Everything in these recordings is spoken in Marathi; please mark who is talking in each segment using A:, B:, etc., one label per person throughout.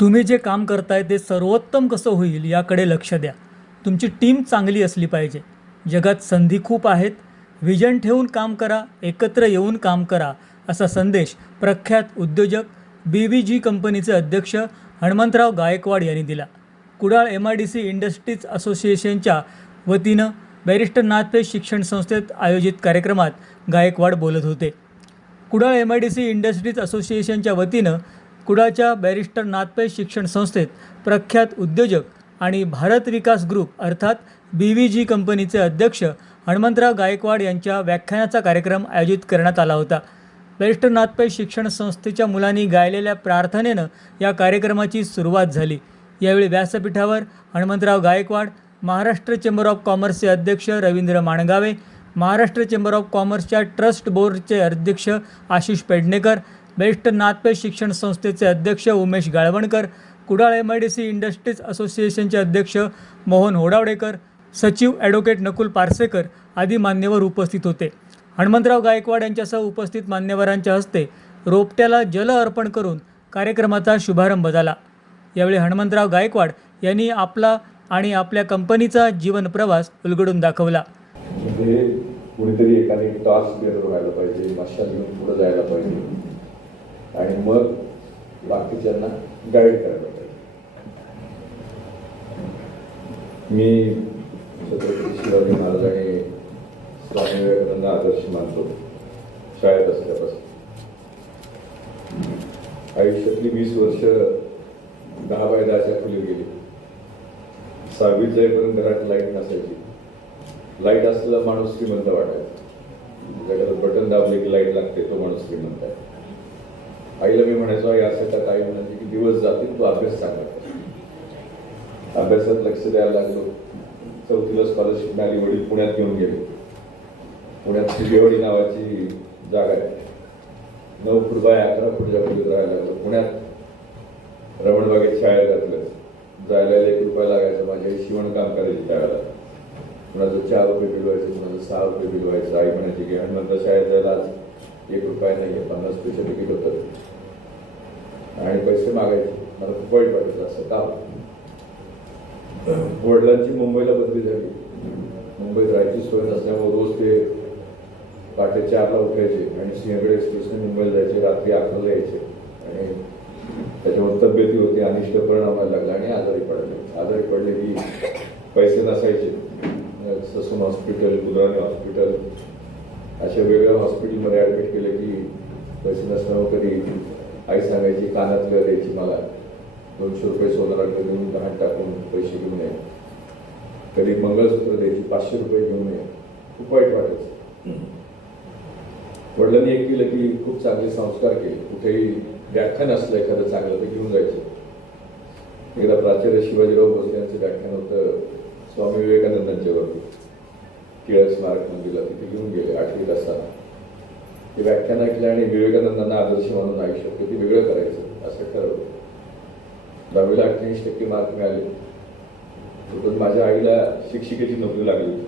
A: तुम्ही जे काम करताय ते सर्वोत्तम कसं होईल याकडे लक्ष द्या. तुमची टीम चांगली असली पाहिजे. जगात संधी खूप आहेत. विजन ठेवून काम करा एकत्र येऊन काम करा असा संदेश प्रख्यात उद्योजक बी व्ही जी कंपनीचे अध्यक्ष हनुमंतराव गायकवाड यांनी दिला. Kudal M I D C industries असोसिएशनच्या वतीनं बॅरिस्टर नाथपे शिक्षण संस्थेत आयोजित कार्यक्रमात गायकवाड बोलत होते. Kudal M I D C industries असोसिएशनच्या वतीनं कुडाच्या बॅरिस्टर नाथपै शिक्षण संस्थेत प्रख्यात उद्योजक आणि भारत विकास ग्रुप अर्थात बी व्ही जी कंपनीचे अध्यक्ष हनुमंतराव गायकवाड यांच्या व्याख्यानाचा कार्यक्रम आयोजित करण्यात आला होता. बॅरिस्टर नाथपै शिक्षण संस्थेच्या मुलांनी गायलेल्या प्रार्थनेनं या कार्यक्रमाची सुरुवात झाली. यावेळी व्यासपीठावर हनुमंतराव गायकवाड महाराष्ट्र चेंबर ऑफ कॉमर्सचे अध्यक्ष रवींद्र माणगावे महाराष्ट्र चेंबर ऑफ कॉमर्सच्या ट्रस्ट बोर्डचे अध्यक्ष आशिष पेडणेकर बेस्ट नाथपै शिक्षण संस्थेचे अध्यक्ष Umesh Galvankar Kudal M I D C industries असोसिएशनचे अध्यक्ष मोहन होडावडेकर सचिव ॲडव्होकेट नकुल पारसेकर आदी मान्यवर उपस्थित होते. हनुमंतराव गायकवाड यांच्यासह उपस्थित मान्यवरांच्या हस्ते रोपट्याला जल अर्पण करून कार्यक्रमाचा शुभारंभ झाला. यावेळी हनुमंतराव गायकवाड यांनी आपला आणि आपल्या कंपनीचा जीवन प्रवास उलगडून दाखवला.
B: म्हणजे कुणीतरी एकाने टास्क घेऊन राहायला पाहिजे मशाल घेऊन पुढे जायला पाहिजे. आणि मग बाकीच्यांना गाईड करायला पाहिजे मी छत्रपती शिवाजी महाराज आणि स्वामी विवेकानंद आदर्श मानतो. शाळेत असल्यापासून. आयुष्यातली वीस वर्ष दहा बाय दहाच्या खोलीत गेली. सहावीत जाईपर्यंत घरात लाइट नसायची. लाइट असलेला माणूस श्रीमंत वाटायचा. बटन दाबले की लाइट लागते तो माणूस श्रीमंत आहे. आईला मी म्हणायचो आई असं का आई म्हणायची की दिवस जातील तो अभ्यास चांगला अभ्यासात लक्ष द्यायला लागलो. चौथीला स्कॉलरशिप मिळाली वडील पुण्यात घेऊन गेले. पुण्यात शिगेवाडी नावाची जागा आहे. नऊ फूट बाय अकरा फूटच्या खोलीत राहायला लागलो. पुण्यात रमणबागेत शाळेत घातलं. जायला एक रुपया लागायचा माझी आई शिवणकाम करायची त्यावेळेला. कुणाचं चार रुपये बिल व्हायचं कुणाचं सहा रुपये बिल व्हायचं. आई म्हणायची की हनुमंत शाळेत जायला आज एक रुपया नाही आहे पन्नास पैसे तिकीट होतं आणि पैसे मागायचे. मला खूप वाईट वाटायचं असं का? वडिलांची मुंबईला बदली झाली. मुंबईत राहायची सोय नसल्यामुळे रोज ते पहाटे चारला उठायचे आणि सिंहगड एक्सप्रेसने मुंबईला जायचे. रात्री अकराला यायचे. आणि त्याच्यावर तब्येती होती. अनिष्ट परिणाम व्हायला लागला आणि आजारी पडले. आजारी पडले की पैसे नसायचे. ससून हॉस्पिटल गुजराणी हॉस्पिटल अशा वेगळ्या हॉस्पिटलमध्ये ॲडमिट केले की पैसे नसल्यामुळे कधी आई सांगायची कानातलं द्यायची मला दोनशे रुपये सोनाराकडे देऊन घाट टाकून पैसे घेऊन ये कधी मंगळसूत्र द्यायची पाचशे रुपये घेऊन ये खूप वाईट वाटायचं. वडिलांनी एक केलं की खूप चांगले संस्कार केले. कुठेही व्याख्यान असलं एखादं चांगलं ते घेऊन जायचं. एकदा प्राचार्य शिवाजीराव भोसले यांचं व्याख्यान होतं स्वामी विवेकानंदांच्यावरती. टिळक स्मारक मंदिरला तिथे घेऊन गेले आठवीत असताना. ते व्याख्यान ऐकलं आणि विवेकानंदांना आदर्श म्हणून आयुष्यात किती वेगळं करायचं? असं ठरवलं. दहावीला अठ्ठ्याऐंशी टक्के मार्क मिळाले. तिथून माझ्या आईला शिक्षिकेची नोकरी लागली होती.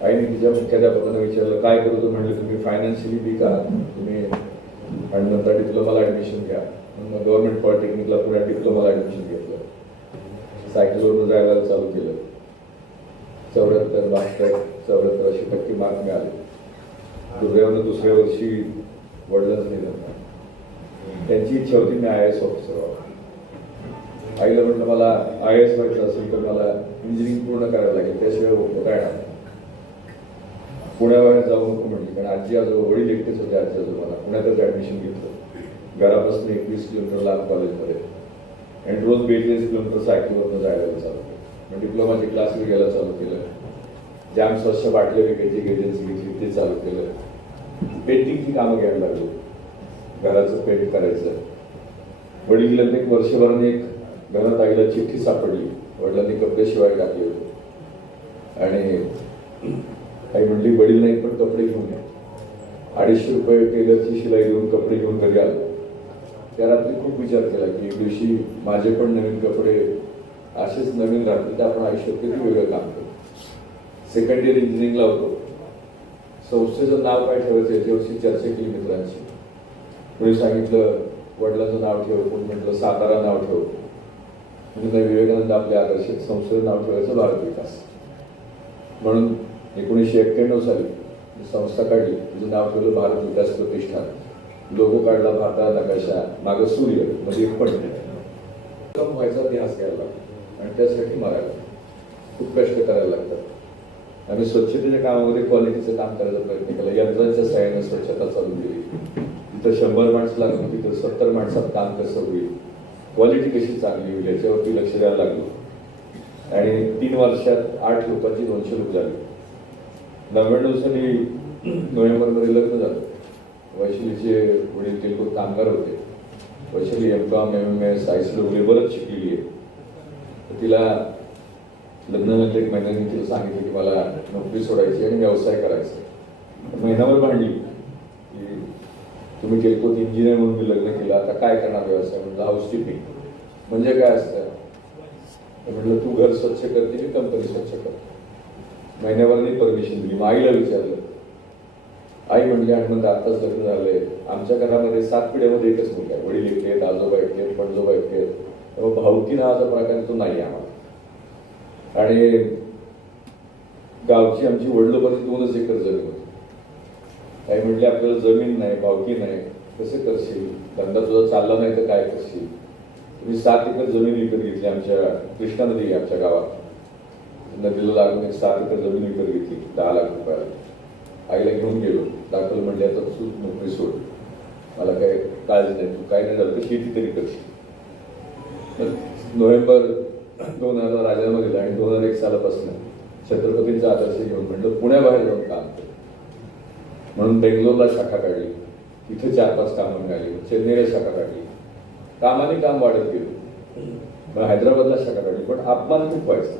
B: आईने तिच्या मुख्याध्यापकांना विचारलं काय करू तर म्हणले तुम्ही फायनान्शियली बी का? तुम्ही आणि नंतर डिप्लोमाला ॲडमिशन घ्या. मग गव्हर्नमेंट पॉलिटेक्निकला पुण्यात डिप्लोमाला ॲडमिशन घेतलं. सायकलवरून जायला चालू केलं. चौऱ्याहत्तर बहात्तर चौऱ्याहत्तर अशी टक्के मार्क मिळाले. दुसऱ्यावर दुसऱ्या वर्षी वडिलांच निधन त्यांची इच्छा होती मी आय एस ऑफिसर व्हावं. आईला म्हटलं मला आय एस व्हायचं असेल तर मला इंजिनिअरिंग पूर्ण करायला लागेल त्याशिवाय होता येणार नाही. पुण्याबाहेर जाऊ नको म्हटली कारण आजी आजोबा वडील एकटेच होते आजी आजोबाला पुण्यातच ॲडमिशन घेतलं. घरापासून एकवीस किलोमीटर लांब कॉलेजमध्ये. आणि रोज बेचाळीस किलोमीटर सायकलवरनं जायला चालू केलं. मग डिप्लोमाचे क्लास घ्यायला चालू केलं. जॅम स्वच्छ बाटले विकायची एजन्सी घेतली ते चालू केलं. पेंटिंगची कामं घ्यायला लागलो. घराचं पेंट करायचं. वडिलांना एक वर्षभराने एक घरात आईला चिठ्ठी सापडली. वडिलांनी कपडे शिवाय टाकले होते. आणि आई म्हणली वडील नाही पण कपडे घेऊन या. अडीचशे रुपये टेलरची शिलाई घेऊन कपडे घेऊन घरी आलो. त्या रात्री खूप विचार केला की एक दिवशी माझे पण नवीन कपडे असेच नवीन राहतील तर आपण आयुष्यात किती वेगळं काम करू. सेकंड इयर इंजिनिअरिंगला होतो. संस्थेचं नाव काय ठेवायचं? याच्यावरची चर्चा केली मित्रांची कोणी सांगितलं वडिलांचं नाव ठेव कोणी म्हटलं सातारा नाव ठेव. म्हणजे विवेकानंद आपल्या आदर्शित संस्थेचं नाव ठेवायचं भारत विकास. म्हणून एकोणीसशे एक्क्याण्णव साली संस्था काढली. तिचं नाव ठेवलं भारत विकास प्रतिष्ठान. लोगो काढला भारताला नकाशा मागं सूर्य म्हणजे एक पण. कम व्हायचा इतिहास घ्यायला लागतो आणि त्यासाठी मरायला खूप कष्ट करायला लागतात. आम्ही स्वच्छतेच्या कामामध्ये क्वालिटीचं काम करायचा प्रयत्न केला. यंत्रांच्या सहाय्याने स्वच्छता चालू केली. तिथं शंभर माणसं लागून तिथं सत्तर माणसात काम कसं होईल? क्वालिटी कशी चांगली होईल याच्यावरती लक्ष द्यायला लागलो. आणि तीन वर्षात आठ लोकांची दोनशे लोक झाली. नव्याण्णव साली नोव्हेंबरमध्ये लग्न झालं. वैशालीचे वडील लोक कामगार होते. Vaishali M Com M M S I C W बरंच शिकलेली आहे. तर लग्न लग्नानंतर एक महिन्याने तिला सांगितलं की मला नोकरी सोडायची आणि व्यवसाय करायचा महिनाभर भांडली. की तुम्ही टेलकोत इंजिनियर म्हणून मी लग्न केलं आता काय करणार व्यवसाय? म्हणजे हाऊसकीपिंग म्हणजे काय असतं? तर म्हटलं तू घर स्वच्छ करते की कंपनी स्वच्छ कर महिन्याभराने परमिशन दिली. मग आईला विचारलं. आई म्हणजे आणि म्हणतात आताच लग्न झालंय. आमच्या घरामध्ये सात पिढ्यामध्ये एकच मुलगा आहे. वडील एकटे आहेत आजोबा एकटे आहेत पणजोबा एकटे आहेत. भाऊकी नावाचा प्रकार तो नाही आहे आम्हाला आणि गावची आमची वडिलोपाची दोनच एकर जमीन होती. काही म्हटले आपल्याला जमीन नाही बावकी नाही कसं करशील? धंदा तुझा चालला नाही तर काय करशील? तुम्ही सात एकर जमीन विकत घेतली आमच्या कृष्णा नदी आहे आमच्या गावात. नदीला लागून एक सात एकर जमीन विकत घेतली दहा लाख रुपयाला. आईला घेऊन गेलो. दाखल म्हणले आता तू नोकरी सोड. मला काही काळजी नाही तू काय नाही झालं तर शेती तरी करशील. तर नोव्हेंबर दोन हजार राजा बघितलं आणि दोन हजार एक सालापासून छत्रपतींचा आदर्श घेऊन म्हटलं पुण्याबाहेर जाऊन काम केलं म्हणून बेंगलोरला शाखा काढली. तिथे चार पाच कामं मिळाली. चेन्नईला शाखा काढली. कामाने काम वाढत गेलो. मग हैदराबादला शाखा काढली. पण अपमान खूप व्हायचं.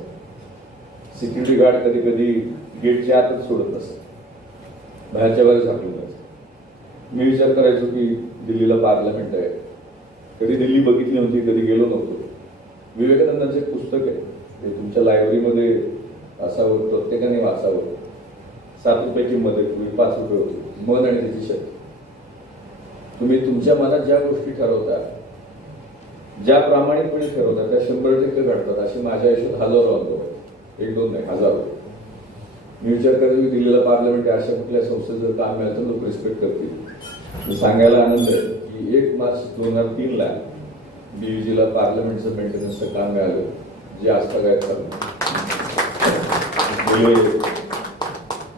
B: सिक्युरिटी गार्ड कधी कधी गेटच्या आतच सोडत असत बाहेरच्या बाहेर झाकून जायचं मी विचार करायचो की दिल्लीला पार्लमेंट आहे. कधी दिल्ली बघितली नव्हती कधी गेलो नव्हतो. विवेकानंदांचे एक पुस्तक आहे. ते तुमच्या लायब्ररीमध्ये असावं प्रत्येकाने वाचावं. सात रुपयाची मदत तुम्ही पाच रुपये होते. मन आणि त्याची शक्ती. तुम्ही तुमच्या मनात ज्या गोष्टी ठरवता ज्या प्रामाणिकपणे ठरवता त्या शंभर टक्के घडतात. असे माझ्या आयुष्यात हजारो अनुभव आहेत. एक दोन नाही हजारो. मी विचार करतो मी दिलेला पार्लमेंट आहे, अशा कुठल्या संस्थेत जर काम मिळालं तर लोक रिस्पेक्ट करतील. सांगायला आनंद आहे की एक मार्च दोन हजार तीनला बीव्हीजीला पार्लमेंटचं मेंटेनन्सचं काम मिळालं. जे आजतागायत गेले म्हणजे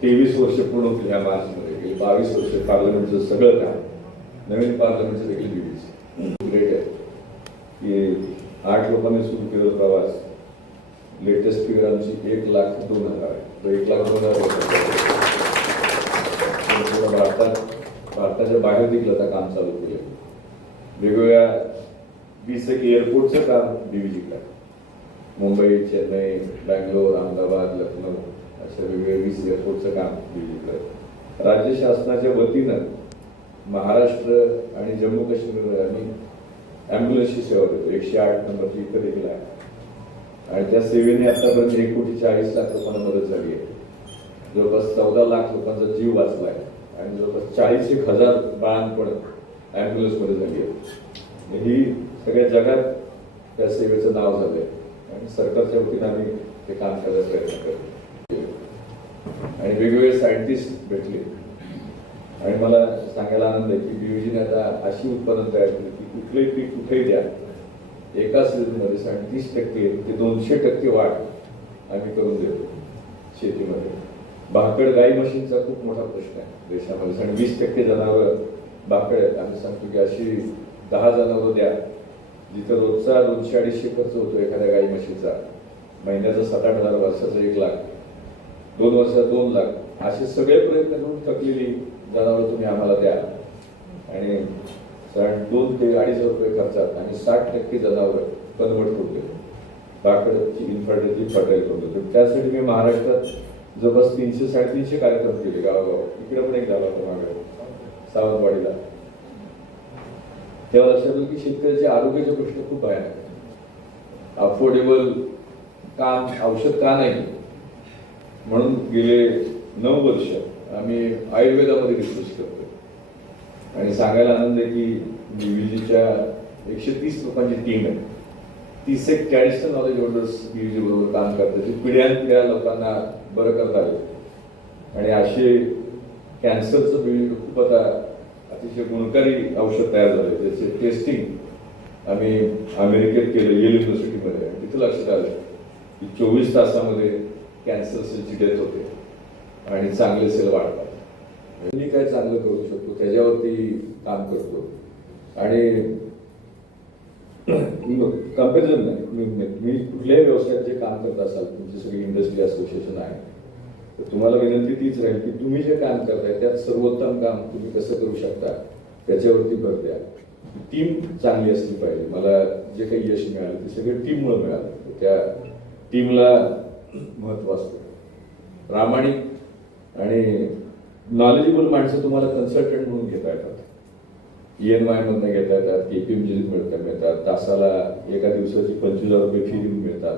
B: तेवीस वर्ष पूर्ण होतील ह्या मार्चमध्ये. गेले बावीस वर्ष पार्लमेंटचं सगळं काम. नवीन पार्लमेंटचं देखील बीबीसी. ग्रेट आहे. की आठ लोकांनी सुरू केलं प्रवास. लेटेस्ट फिगर आमची एक लाख दोन हजार आहे. तो एक लाख दोन हजार भारतात भारताच्या बाहेर देखील आता काम चालू केले वेगवेगळ्या वीस एक एअरपोर्टचं काम बीबीजीकडे मुंबई चेन्नई बँगलोर अहमदाबाद लखनौ अशा वेगवेगळ्या वीस एअरपोर्टचं काम बीबीजीकडे राज्य शासनाच्या वतीनं महाराष्ट्र आणि जम्मू काश्मीर आणि ॲम्ब्युलन्सची सेवा देतो. एकशे आठ नंबरची इथं देखील आहे. आणि त्या सेवेने आतापर्यंत एक कोटी चाळीस लाख लोकांना मदत झाली आहे. जवळपास चौदा लाख लोकांचा जीव वाचला आहे. आणि जवळपास चाळीस एक हजार बाळांपण ॲम्ब्युलन्समध्ये झाली आहे ही सगळ्या जगात त्या सेवेचं नाव झालंय आणि सरकारच्या वतीनं आम्ही ते काम करायचा प्रयत्न करतो. आणि वेगवेगळे सायंटिस्ट भेटले. आणि मला सांगायला आनंद आहे की बीव्हीजीने आता अशी उत्पादन तयार केली की कुठलंही पीक कुठेही द्या एका सीझनमध्ये साडे तीस टक्के ते दोनशे टक्के वाढ आम्ही करून देतो शेतीमध्ये. भाकड गाई म्हशींचा खूप मोठा प्रश्न आहे देशामध्ये. आणि वीस टक्के जनावर भाकड आहेत. आम्ही सांगतो की अशी दहा जनावर द्या जिथं रोजचा दोनशे अडीचशे खर्च होतो एखाद्या गाई म्हशीचा महिन्याचा सात आठ हजार वर्षाचा एक लाख. दोन वर्षात दोन लाख. असे सगळे प्रयत्न करून थकलेली जनावरं तुम्ही आम्हाला द्या. आणि साधारण दोन ते अडीच हजार रुपये खर्चात आणि साठ टक्के जनावरं कन्वर्ट होते. बाकडची इन्फर्टिलिटी फर्टाईल करून होते त्यासाठी मी महाराष्ट्रात जवळपास तीनशे साडेतीनशे कार्यक्रम केले गावागाव इकडे पण एक झाला होता मागे. सावंतवाडीला. तेव्हा लक्षात येईल की शेतकऱ्याचे आरोग्याचे प्रश्न खूप भयानक अफोर्डेबल काम औषध का नाही? म्हणून गेले नऊ वर्ष आम्ही आयुर्वेदामध्ये रिसर्च करतोय. आणि सांगायला आनंद आहे की बीव्हीजीच्या एकशे तीस लोकांची टीम आहे. तीस एक ट्रॅडिशनल नॉलेज होल्डर्स बीव्हीजी बरोबर काम करतात. जी पिढ्यानपिढ्या लोकांना बरं करता आले आणि असे कॅन्सरचं बीव्हीजी खूप आता अतिशय गुणकारी औषध तयार झाले त्याचे टेस्टिंग आम्ही अमेरिकेत केलं येल युनिव्हर्सिटीमध्ये तिथं लक्षात आलं की चोवीस तासामध्ये कॅन्सर सेलची डेथ होते आणि चांगले सेल वाढतात. मी काय चांगलं करू शकतो? त्याच्यावरती काम करतो. आणि कंपॅरिझन नाही. मी मी कुठल्याही व्यवसायात जे काम करत असाल तुमची सगळी इंडस्ट्री असोसिएशन आहे. तर तुम्हाला विनंती तीच राहील की तुम्ही जे काम करताय त्यात सर्वोत्तम काम तुम्ही कसं करू शकता त्याच्यावरती भर द्या. टीम चांगली असली पाहिजे. मला जे काही यश मिळालं ते सगळं टीममुळे मिळालं. त्या टीमला महत्त्व असतं. प्रामाणिक आणि नॉलेजेबल माणसं तुम्हाला कन्सल्टंट म्हणून घेता येतात. ई एन वाय मधनं घेता येतात केपीएमजी मिळतात मिळतात. तासाला एका दिवसाची पंचवीस हजार रुपये फी देऊन मिळतात.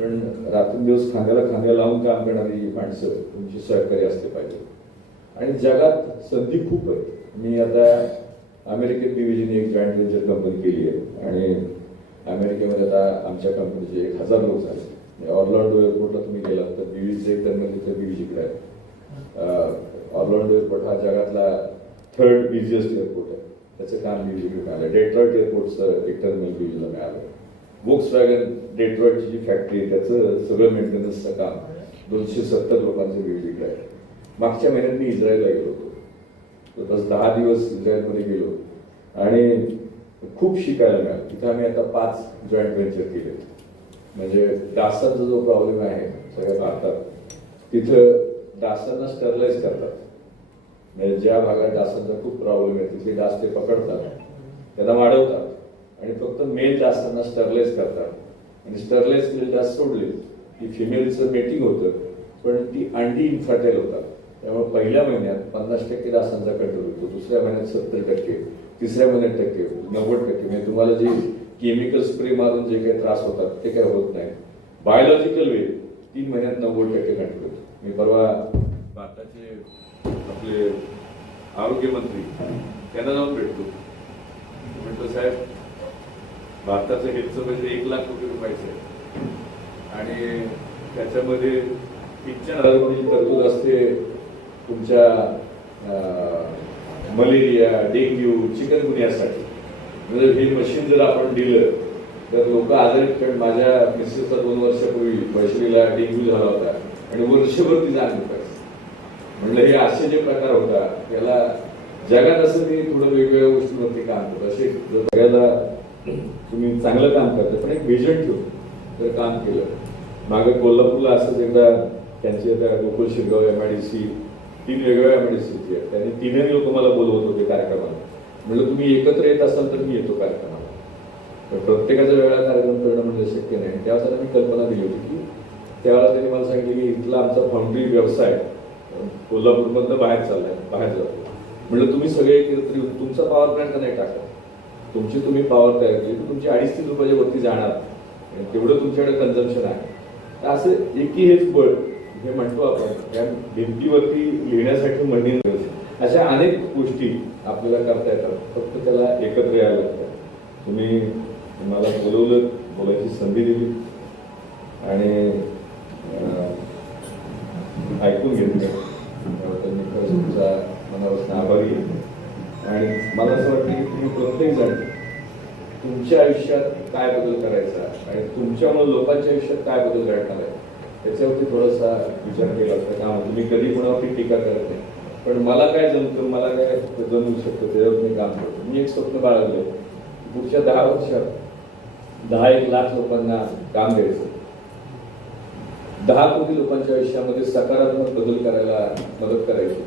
B: पण रात्रंदिवस खांद्याला खांद्या लावून काम करणारी माणसं तुमची सहकारी असले पाहिजे. आणि जगात संधी खूप आहे. मी आता अमेरिकेत डिव्हिजन एक जॉईंट व्हेंचर कंपनी केली आहे. आणि अमेरिकेमध्ये आता आमच्या कंपनीचे एक हजार लोक झाले. म्हणजे एअरपोर्टला तुम्ही गेलात तर बीवीचे एक टर्मिनल तिथे बीवीजीकडे आहे. ऑर्लँडो एअरपोर्ट हा जगातला थर्ड बिझिएस्ट एअरपोर्ट आहे. त्याचं काम बीवीजीकडे मिळालं डेट्रॉइट एअरपोर्टचं एक टर्मिनल बीवीला मिळालं वोक्स वॅगन डेट्रॉइटची जी फॅक्टरी आहे त्याचं सगळं मेंटेनन्सचं काम. दोनशे सत्तर लोकांचं वेगवेगळं आहे मागच्या महिन्यात मी इस्रायलला गेलो होतो. तर दहा दिवस इस्रायलमध्ये गेलो. आणि खूप शिकायला मिळालं. तिथं आम्ही आता पाच जॉईंट व्हेंचर केले. म्हणजे डासांचा जो प्रॉब्लेम आहे सगळ्या भारतात तिथं डासांना स्टरलाइज करतात. म्हणजे ज्या भागात डासांचा खूप प्रॉब्लेम आहे तिथे डास ते पकडतात. त्यांना वाढवतात. आणि फक्त मेल डासांना स्टरलाइज करतात. आणि स्टरलाइज केलेले जास्त सोडले की फिमेलचं मेटिंग होतं पण ती अंडी इन्फर्टाईल होतात. त्यामुळे पहिल्या महिन्यात पन्नास टक्के डासांचा कंट्रोल होतो दुसऱ्या महिन्यात सत्तर टक्के तिसऱ्या महिन्यात टक्के नव्वद टक्के. म्हणजे तुम्हाला जे केमिकल स्प्रे मारून जे काही त्रास होतात ते काय होत नाही. बायोलॉजिकल वे तीन महिन्यात नव्वद टक्के कंट्रोल होतो. मी परवा भारताचे आपले आरोग्यमंत्री त्यांना जाऊन भेटतो म्हटलं साहेब भारताचं हेल्थचं म्हणजे एक लाख कोटी रुपयाचं आहे. आणि त्याच्यामध्ये तीनच्या हजार कोटीची तरतूद असते. तुमच्या मलेरिया डेंग्यू चिकनगुन्यासाठी. म्हणजे हे मशीन जर आपण दिलं तर लोक आजारी कारण माझ्या मिसेसचा दोन वर्षापूर्वी मैश्रीला डेंग्यू झाला होता आणि वर्षभर तिला जाण पाहिजे म्हणलं हे असे जे प्रकार होता. त्याला जगात असं मी थोडं वेगवेगळ्या गोष्टींवरती काम करतो असे जर तुम्ही चांगलं काम करता पण एक विजन ठेवून तर काम केलं. मागं कोल्हापूरला असंच एकदा त्यांची आता Gokul Shirgaon M I D C तीन वेगवेगळ्या एम आय डी सीची आहेत त्यांनी तीनही लोक मला बोलवत होते कार्यक्रमाला. म्हणलं तुम्ही एकत्र येत असाल तर मी येतो कार्यक्रमाला. पण प्रत्येकाचा वेगळा कार्यक्रम करणं म्हणजे शक्य नाही. त्यावेळेस त्यांना मी कल्पना दिली होती की त्यावेळेला त्यांनी मला सांगितलं की इथला आमचा फाउंड्री व्यवसाय कोल्हापूरमधनं बाहेर चाललाय बाहेर जातो. म्हणलं तुम्ही सगळे एकत्र येऊन तुमचा पॉवर प्लॅन्ट नाही टाकत. तुमची तुम्ही पॉवर तयार केली तर तुमची अडीच तीन रुपयाच्या वरती जाणार. तेवढं तुमच्याकडे कन्झम्पशन आहे. तर असं एकी हेच बळ हे म्हणतो आपण त्या भिंतीवरती लिहिण्यासाठी म्हणणे अशा अनेक गोष्टी आपल्याला करता येतात. फक्त त्याला एकत्र यायला लागतं. तुम्ही मला बोलवलं बोलायची संधी दिली. आणि ऐकून घेतलं. त्याबद्दल मी खरंच तुमचा मनापासून आभारी आणि मला असं वाटतं की तुम्ही प्रत्येक जण तुमच्या आयुष्यात काय बदल करायचा आणि तुमच्यामुळे लोकांच्या आयुष्यात काय बदल घडणार आहे? त्याच्यावरती थोडासा विचार केला असता का म्हणजे तुम्ही कधी कोणावरती टीका करत नाही. पण मला काय जमतं मला काय जमू शकतं त्याच्यावर मी काम करतो. मी एक स्वप्न बाळगलं. पुढच्या दहा वर्षात दहा एक लाख लोकांना काम द्यायचं. दहा कोटी लोकांच्या आयुष्यामध्ये सकारात्मक बदल करायला मदत करायची.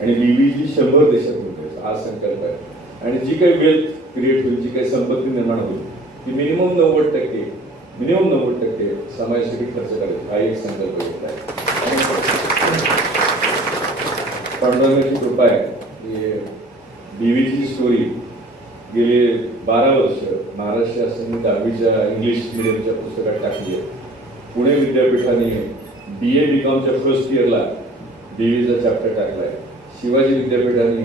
B: आणि बीबीजी शंभर देशात होते आज संकल्प आहे. आणि जी काही वेल्थ क्रिएट होईल जी काही संपत्ती निर्माण होईल ती मिनिमम नव्वद टक्के मिनिमम नव्वद टक्के समाजासाठी खर्च करेल. हा एक संकल्प घेत आहे. पांडुरंगाची कृपा आहे की देवीची स्टोरी गेले बारा वर्ष महाराष्ट्र शासनाने दहावीच्या इंग्लिश मिडियमच्या पुस्तकात टाकली आहे. पुणे विद्यापीठाने बी ए बी कॉमच्या फर्स्ट इयरला देवीचा चॅप्टर टाकलाय शिवाजी विद्यापीठाने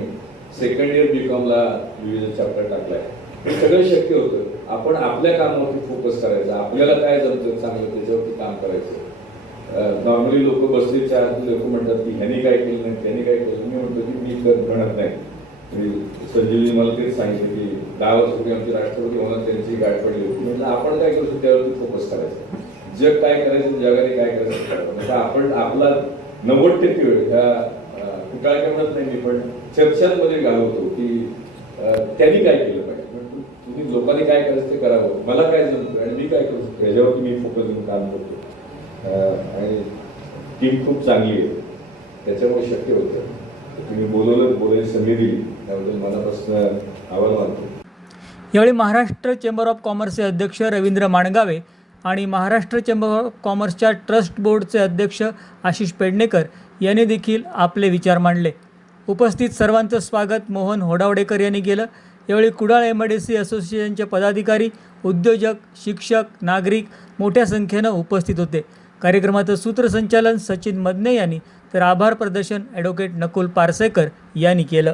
B: सेकंड इयर बी कॉमला देवीचा चॅप्टर टाकलाय. हे सगळं शक्य होतं. आपण आपल्या कामावरती फोकस करायचा. आपल्याला काय जमतं चांगलं त्याच्यावरती काम करायचं. नॉर्मली लोक बसले चार लोक म्हणतात की ह्यानी काय केलं नाही त्यांनी काय केलं मी म्हणतो की मी म्हणत नाही. संजीवनी मला तेच सांगितलं की दहा वर्षापूर्वी आमचे राष्ट्रपती होणार त्यांची गाठ पडली होती. म्हणजे आपण काय करू? शकतो त्यावरती फोकस करायचं. जग काय करायचं जगाने काय करायचं आपण आपला नव्वद टक्के वेळ ह्या काय म्हणत नाही मी पण चर्चांमध्ये घालवतो की त्यांनी काय केलं पाहिजे? तुम्ही लोकांनी काय करायचं ते करावं. मला काय जमतं आणि मी काय करू शकतो? याच्यावरती मी फोकस घेऊन काम करतो. आणि टीम खूप चांगली आहे. त्याच्यामुळे शक्य होतं. तुम्ही बोलवलं बोलायची संधी दिली. त्याबद्दल मनापासून आभार मानतो.
A: यावेळी महाराष्ट्र चेंबर ऑफ कॉमर्सचे अध्यक्ष रवींद्र माणगावे आणि महाराष्ट्र चेंबर ऑफ कॉमर्सच्या ट्रस्ट बोर्डचे अध्यक्ष आशिष पेडणेकर याने देखील आपले विचार मांडले. उपस्थित सर्वांचं स्वागत मोहन होडावडेकर यांनी केलं. यावेळी कुडाळ एम डी सी असोसिएशनचे पदाधिकारी उद्योजक शिक्षक नागरिक मोठ्या संख्येनं उपस्थित होते. कार्यक्रमाचं सूत्रसंचालन सचिन मदने यांनी तर आभार प्रदर्शन ॲडव्होकेट नकुल पारसेकर यांनी केलं.